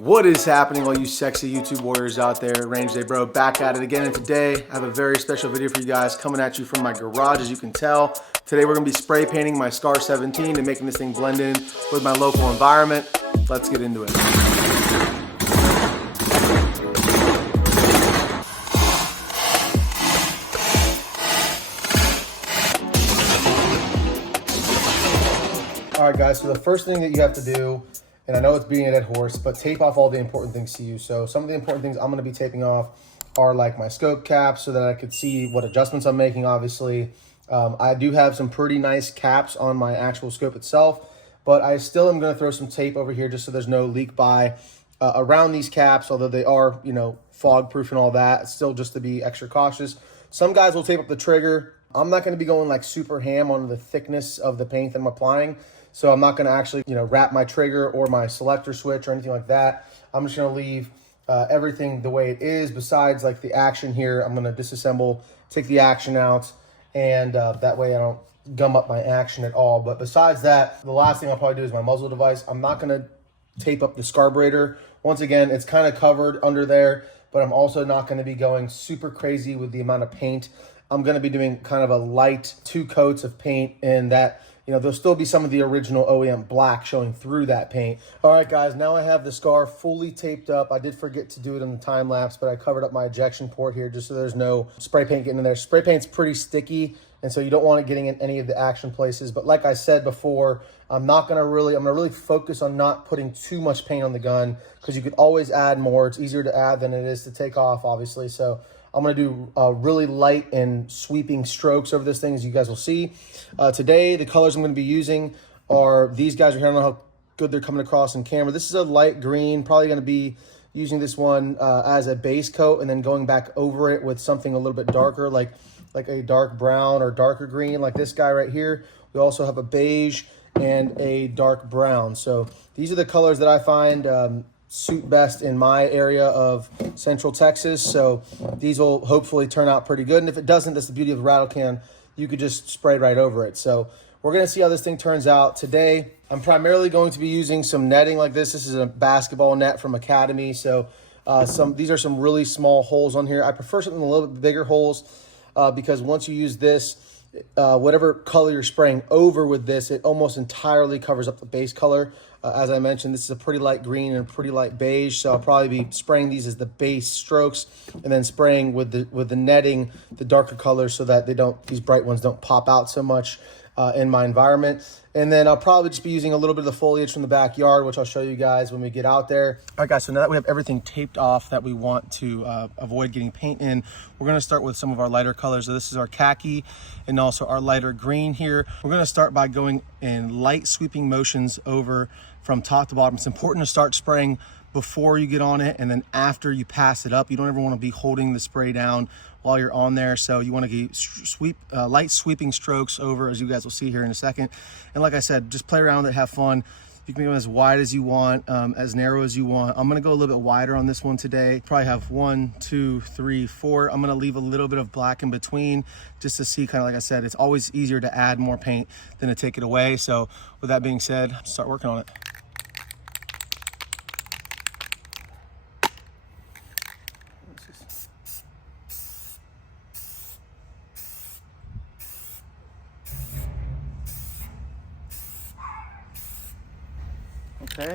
What is happening, all you sexy YouTube warriors out there? Range Day Bro back at it again, and today I have a very special video for you guys coming at you from my garage. As you can tell, today we're going to be spray painting my Scar 17 and making this thing blend in with my local environment. Let's get into it. All right guys, so the first thing that you have to do, and I know it's beating a dead horse, but tape off all the important things to you. So some of the important things I'm going to be taping off are like my scope caps so that I could see what adjustments I'm making, obviously. I do have some pretty nice caps on my actual scope itself, but I still am going to throw some tape over here just so there's no leak by around these caps, although they are, you know, fog proof and all that, still just to be extra cautious. Some guys will tape up the trigger. I'm not going to be going like super ham on the thickness of the paint that I'm applying. So I'm not going to actually, you know, wrap my trigger or my selector switch or anything like that. I'm just going to leave everything the way it is. Besides like the action here, I'm going to disassemble, take the action out, and that way I don't gum up my action at all. But besides that, the last thing I'll probably do is my muzzle device. I'm not going to tape up the carburetor. Once again, it's kind of covered under there, but I'm also not going to be going super crazy with the amount of paint. I'm going to be doing kind of a light 2 coats of paint, and that, you know, there'll still be some of the original OEM black showing through that paint. All right, guys, now I have the Scar fully taped up. I did forget to do it in the time lapse, but I covered up my ejection port here just so there's no spray paint getting in there. Spray paint's pretty sticky, and so you don't want it getting in any of the action places. But like I said before, I'm gonna really focus on not putting too much paint on the gun, because you could always add more. It's easier to add than it is to take off, obviously. So I'm going to do really light and sweeping strokes over this thing, as you guys will see. Today, the colors I'm going to be using are these guys right here. I don't know how good they're coming across in camera. This is a light green. Probably going to be using this one as a base coat and then going back over it with something a little bit darker, like a dark brown or darker green, like this guy right here. We also have a beige and a dark brown. So these are the colors that I find suit best in my area of Central Texas. So these will hopefully turn out pretty good. And if it doesn't, that's the beauty of the rattle can. You could just spray right over it. So we're going to see how this thing turns out. Today, I'm primarily going to be using some netting like this. This is a basketball net from Academy. So these are some really small holes on here. I prefer something a little bit bigger holes because once you use this, whatever color you're spraying over with this, it almost entirely covers up the base color. As I mentioned, this is a pretty light green and a pretty light beige, so I'll probably be spraying these as the base strokes and then spraying with the netting, the darker colors, so that these bright ones don't pop out so much in my environment. And then I'll probably just be using a little bit of the foliage from the backyard, which I'll show you guys when we get out there. All right, guys, so now that we have everything taped off that we want to avoid getting paint in, we're going to start with some of our lighter colors. So this is our khaki and also our lighter green here. We're going to start by going in light sweeping motions over from top to bottom. It's important to start spraying before you get on it and then after you pass it up. You don't ever want to be holding the spray down while you're on there. So you want to get light sweeping strokes over, as you guys will see here in a second. And like I said, just play around with it, have fun. You can go as wide as you want, as narrow as you want. I'm going to go a little bit wider on this one today. Probably have 1, 2, 3, 4. I'm going to leave a little bit of black in between just to see, kind of like I said, it's always easier to add more paint than to take it away. So with that being said, start working on it. Okay.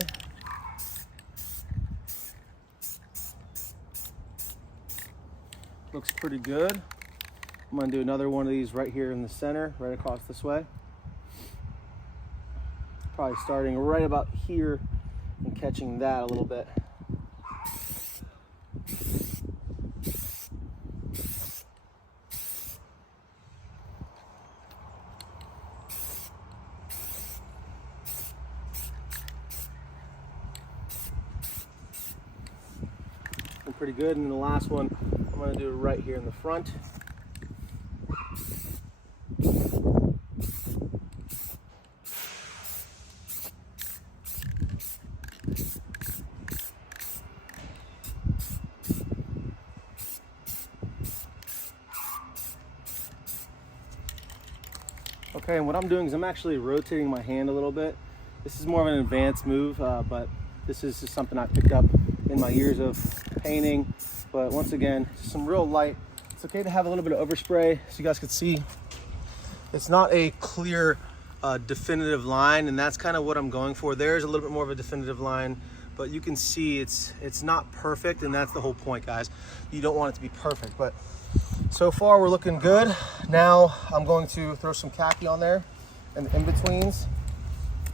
Looks pretty good. I'm going to do another one of these right here in the center, right across this way. Probably starting right about here and catching that a little bit. Pretty good. And then the last one I'm going to do right here in the front. Okay, and what I'm doing is I'm actually rotating my hand a little bit. This is more of an advanced move, but This is just something I picked up in my years of painting. But once again, some real light. It's okay to have a little bit of overspray so you guys can see. It's not a clear, definitive line, and that's kind of what I'm going for. There's a little bit more of a definitive line, but you can see it's not perfect, and that's the whole point, guys. You don't want it to be perfect, but so far we're looking good. Now I'm going to throw some khaki on there and the in-betweens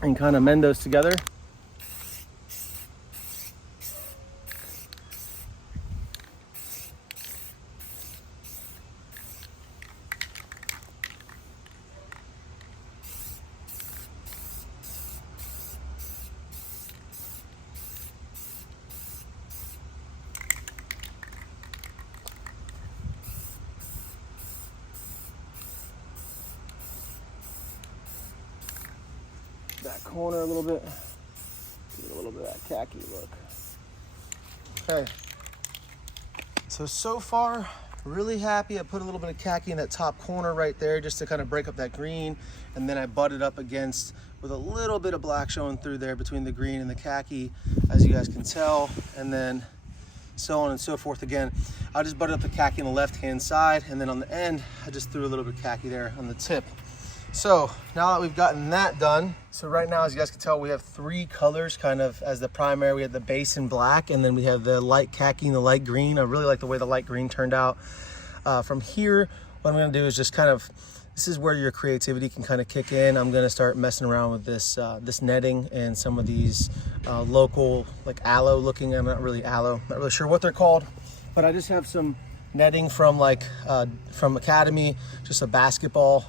and kind of mend those together. That corner a little bit, get a little bit of that khaki look. Okay, so far really happy. I put a little bit of khaki in that top corner right there just to kind of break up that green, and then I butted up against with a little bit of black showing through there between the green and the khaki, as you guys can tell, and then so on and so forth. Again, I just butted up the khaki on the left hand side, and then on the end I just threw a little bit of khaki there on the tip. So now that we've gotten that done, so right now, as you guys can tell, we have 3 colors kind of as the primary. We have the base in black, and then we have the light khaki and the light green. I really like the way the light green turned out. From here, what I'm gonna do is just kind of, this is where your creativity can kind of kick in. I'm gonna start messing around with this this netting and some of these local, like aloe looking, I'm not really sure what they're called, but I just have some netting from from Academy, just a basketball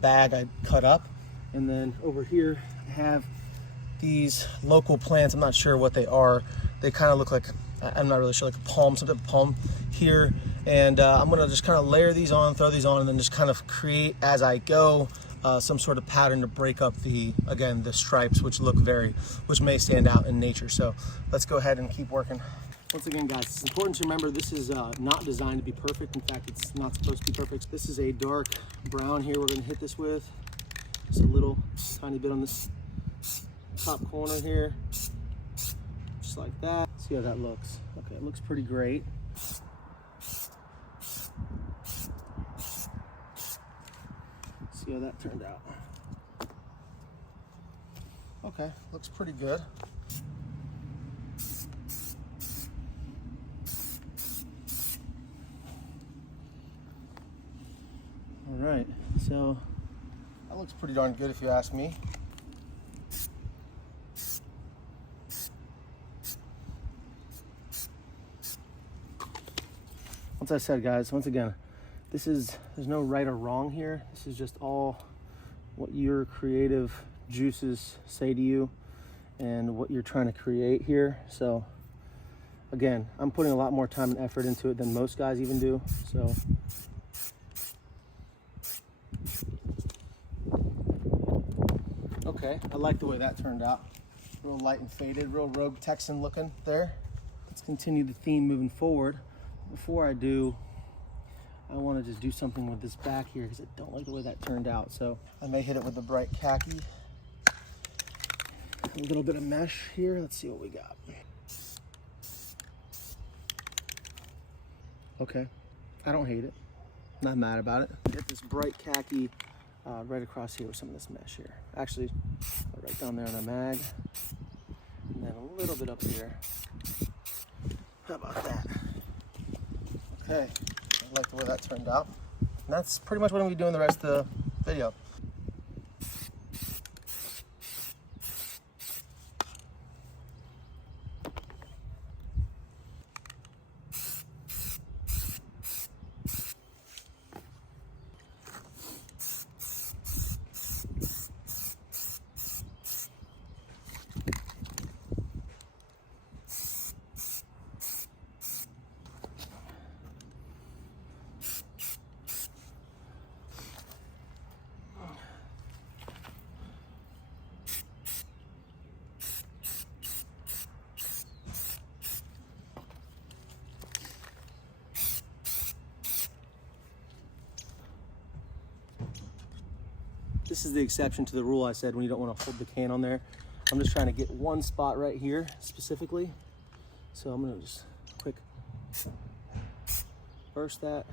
bag I cut up. And then over here I have these local plants. I'm not sure what they are. They kind of look like, I'm not really sure, like a palm, some type of palm here. And I'm gonna just kind of layer these on, throw these on, and then just kind of create as I go some sort of pattern to break up the stripes, which may stand out in nature. So let's go ahead and keep working. Once again, guys, it's important to remember this is not designed to be perfect. In fact, it's not supposed to be perfect. This is a dark brown here we're gonna hit this with. Just a little tiny bit on this top corner here. Just like that. See how that looks. Okay, it looks pretty great. See how that turned out. Okay, looks pretty good. All right, so that looks pretty darn good if you ask me. Once I said, guys, once again, there's no right or wrong here. This is just all what your creative juices say to you and what you're trying to create here. So again, I'm putting a lot more time and effort into it than most guys even do. So okay, I like the way that turned out. Real light and faded, real Rogue Texan looking there. Let's continue the theme moving forward. Before I do, I want to just do something with this back here because I don't like the way that turned out. So I may hit it with the bright khaki. A little bit of mesh here. Let's see what we got. Okay, I don't hate it. Not mad about it. Get this bright khaki right across here with some of this mesh here. Actually, right down there on the mag. And then a little bit up here. How about that? Okay, I like the way that turned out. And that's pretty much what I'm gonna be doing the rest of the video. This is the exception to the rule I said when you don't want to hold the can on there. I'm just trying to get one spot right here specifically. So I'm gonna just quick burst that,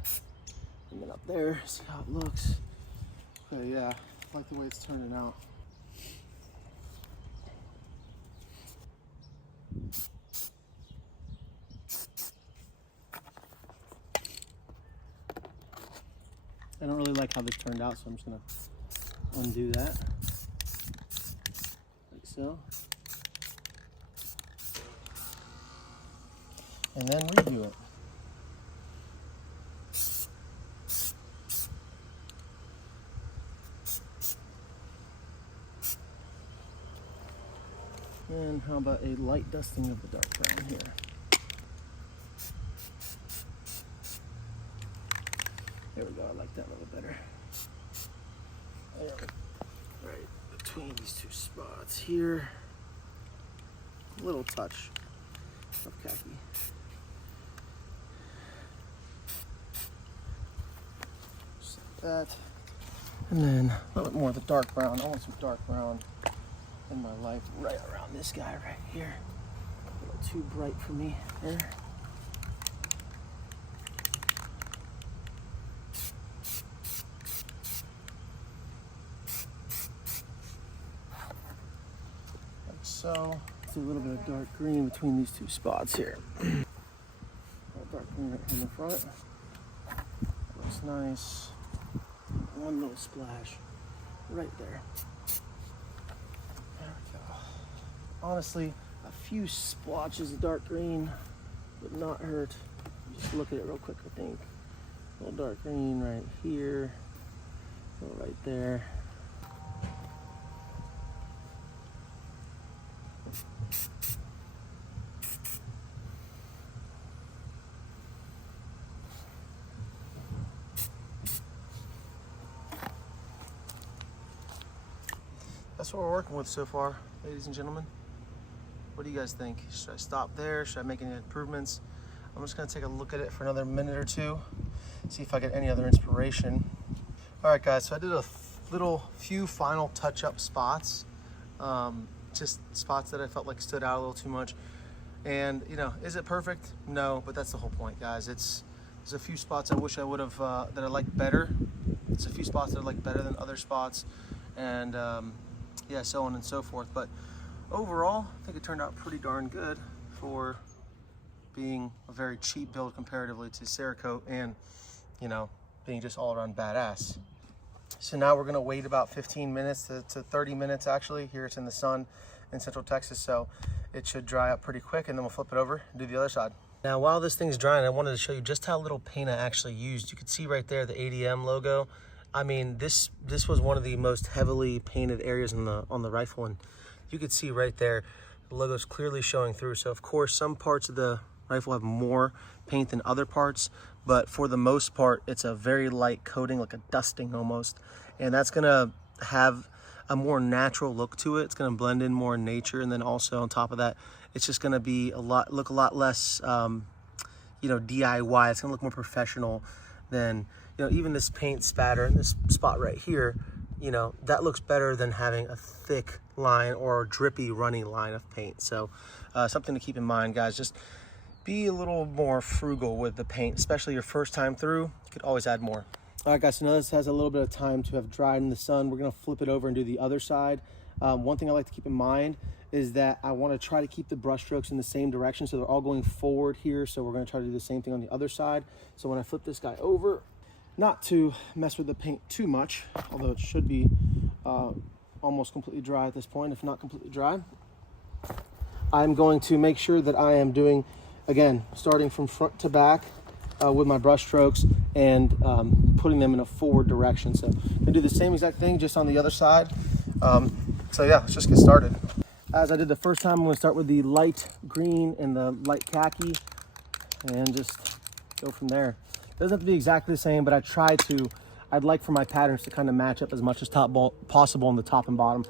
and then up there, see how it looks. Okay, yeah, I like the way it's turning out. I don't really like how this turned out, so I'm just gonna undo that, like so. And then redo it. And how about a light dusting of the dark brown here? There we go, I like that a little better. There we go. Right between these two spots here. A little touch of khaki. Just like that. And then a little bit more of the dark brown. I want some dark brown in my life right around this guy right here. A little too bright for me there. Like so. Do a little bit of dark green between these two spots here. Dark green right here in the front. Looks nice. One little splash right there. There we go. Honestly, a few splotches of dark green would not hurt. Just look at it real quick, I think. A little dark green right here. A little right there. That's what we're working with so far, ladies and gentlemen. What do you guys think? Should I stop there? Should I make any improvements? I'm just gonna take a look at it for another minute or two, see if I get any other inspiration. All right, guys, so I did a few final touch-up spots, just spots that I felt like stood out a little too much. And you know, is it perfect? No, but that's the whole point, guys. There's a few spots I wish I would have, that I liked better. It's a few spots that I like better than other spots. And yeah, so on and so forth. But overall, I think it turned out pretty darn good for being a very cheap build comparatively to Cerakote, and you know, being just all around badass. So now we're gonna wait about 15 minutes to 30 minutes actually. Here it's in the sun in Central Texas, so it should dry up pretty quick, and then we'll flip it over and do the other side. Now while this thing's drying, I wanted to show you just how little paint I actually used. You can see right there the ADM logo. I mean, this was one of the most heavily painted areas on the rifle, and you could see right there the logo's clearly showing through. So of course some parts of the rifle have more paint than other parts, but for the most part it's a very light coating, like a dusting almost, and that's gonna have a more natural look to it. It's gonna blend in more in nature, and then also on top of that, it's just gonna be look a lot less you know, DIY. It's gonna look more professional than, you know, even this paint spatter in this spot right here, you know, that looks better than having a thick line or a drippy running line of paint. So something to keep in mind, guys. Just be a little more frugal with the paint, especially your first time through. You could always add more. All right, guys, so now this has a little bit of time to have dried in the sun. We're gonna flip it over and do the other side. One thing I like to keep in mind is that I want to try to keep the brush strokes in the same direction, so they're all going forward here. So we're going to try to do the same thing on the other side. So when I flip this guy over, not to mess with the paint too much, although it should be almost completely dry at this point, if not completely dry, I'm going to make sure that I am doing, again, starting from front to back with my brush strokes and putting them in a forward direction. So I'm gonna do the same exact thing just on the other side. So yeah, let's just get started. As I did the first time, I'm gonna start with the light green and the light khaki and just go from there. It doesn't have to be exactly the same, but I'd like for my patterns to kind of match up as much as possible on the top and bottom.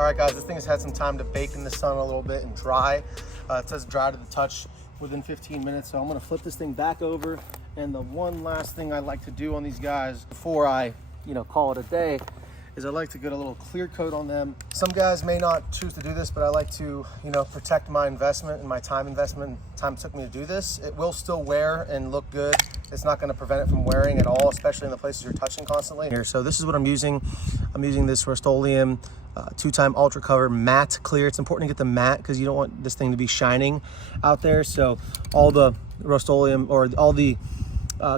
All right, guys, this thing has had some time to bake in the sun a little bit and dry. It says dry to the touch within 15 minutes. So I'm gonna flip this thing back over. And the one last thing I like to do on these guys before I, call it a day is I like to get a little clear coat on them. Some guys may not choose to do this, but I like to, protect my investment and my time investment. Time it took me to do this. It will still wear and look good. It's not gonna prevent it from wearing at all, especially in the places you're touching constantly. Here, so this is what I'm using. I'm using this Rust-Oleum 2-time Ultra Cover matte clear. It's important to get the matte because you don't want this thing to be shining out there. So all the Rust-Oleum or all the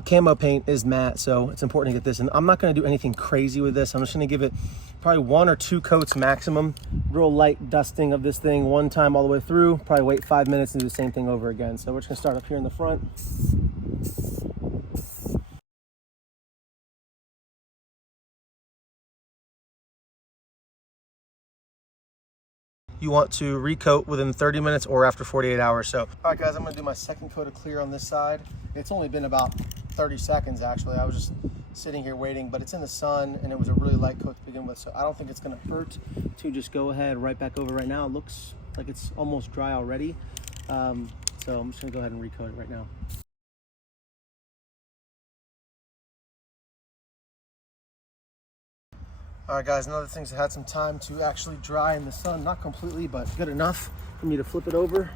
camo paint is matte, so it's important to get this. And I'm not going to do anything crazy with this. I'm just going to give it probably 1 or 2 coats maximum. Real light dusting of this thing one time all the way through. Probably wait 5 minutes and do the same thing over again. So we're just going to start up here in the front. You want to recoat within 30 minutes or after 48 hours. So, all right, guys, I'm gonna do my second coat of clear on this side. It's only been about 30 seconds, actually. I was just sitting here waiting, but it's in the sun and it was a really light coat to begin with. So I don't think it's gonna hurt to just go ahead right back over right now. It looks like it's almost dry already. So I'm just gonna go ahead and recoat it right now. All right, guys, another thing's had some time to actually dry in the sun. Not completely, but good enough for me to flip it over.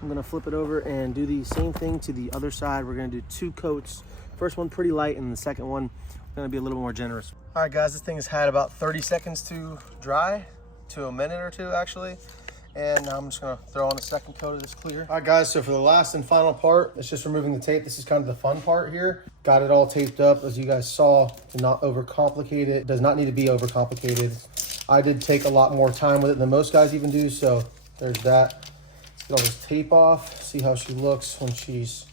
I'm gonna flip it over and do the same thing to the other side. We're gonna do 2 coats. First one pretty light, and the second one gonna be a little more generous. All right, guys, this thing has had about 30 seconds to dry, to a minute or two, actually. And now I'm just gonna throw on a second coat of this clear. All right, guys, so for the last and final part, it's just removing the tape. This is kind of the fun part here. Got it all taped up, as you guys saw, to not overcomplicate it. It does not need to be overcomplicated. I did take a lot more time with it than most guys even do, so there's that. Let's get all this tape off, see how she looks when she's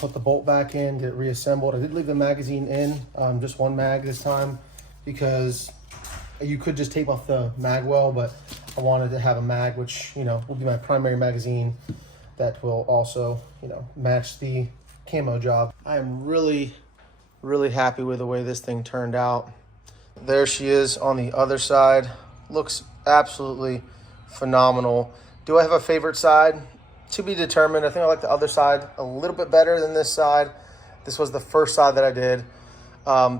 put the bolt back in, get it reassembled. I did leave the magazine in, just one mag this time, because you could just tape off the mag well, but I wanted to have a mag which, will be my primary magazine that will also, match the camo job. I am really, really happy with the way this thing turned out. There she is on the other side. Looks absolutely phenomenal. Do I have a favorite side? To be determined. I think I like the other side a little bit better than this side. This was the first side that I did.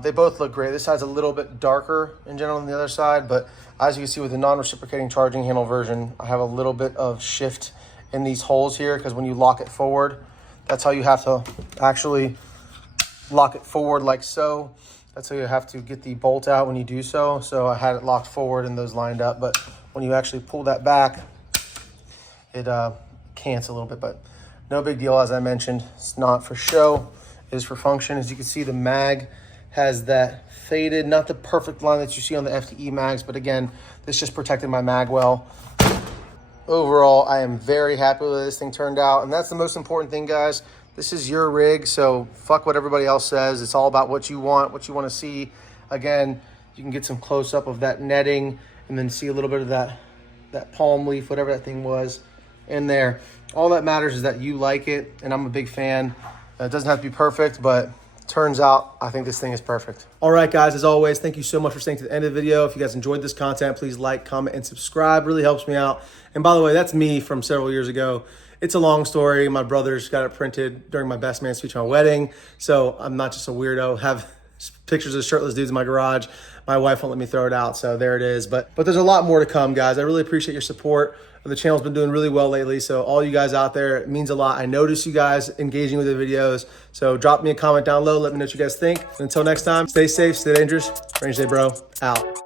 They both look great. This side's a little bit darker in general than the other side, but as you can see with the non-reciprocating charging handle version, I have a little bit of shift in these holes here because when you lock it forward, that's how you have to actually lock it forward like so. That's how you have to get the bolt out when you do so. So I had it locked forward and those lined up, but when you actually pull that back, it cants a little bit, but no big deal. As I mentioned, it's not for show, it is for function. As you can see, the mag has that faded, not the perfect line that you see on the FTE mags, but again, this just protected my mag well. Overall, I am very happy with how this thing turned out, and that's the most important thing, guys. This is your rig, so fuck what everybody else says. It's all about what you want to see. Again, you can get some close-up of that netting and then see a little bit of that palm leaf, whatever that thing was in there. All that matters is that you like it, and I'm a big fan. It doesn't have to be perfect, but turns out I think this thing is perfect. All right, guys, as always, thank you so much for staying to the end of the video. If you guys enjoyed this content, please like, comment, and subscribe. Really helps me out. And by the way, that's me from several years ago. It's a long story. My brothers got it printed during my best man speech on my wedding, so I'm not just a weirdo. Have pictures of shirtless dudes in my garage. My wife won't let me throw it out, so there it is. But there's a lot more to come, guys. I really appreciate your support. The channel's been doing really well lately, so all you guys out there, it means a lot. I notice you guys engaging with the videos, so drop me a comment down low. Let me know what you guys think. And until next time, stay safe, stay dangerous. Range Day Bro, out.